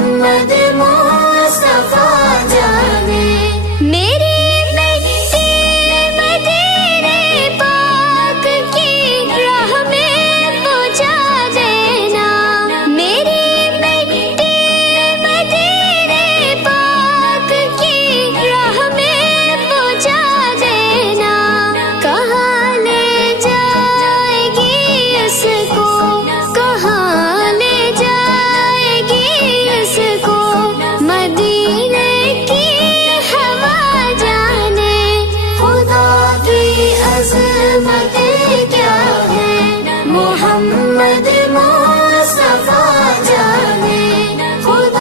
محمد مصطفیٰ جانے میری مٹی مدینے پاک کی راہ میں پہنچا دینا میری مٹی مدینے پاک کی راہ میں پہنچا دینا کہاں لے جائے گی اس کو کہاں لے جائے گی اس کو مدینے کی ہوا جانے خدا کی عظمت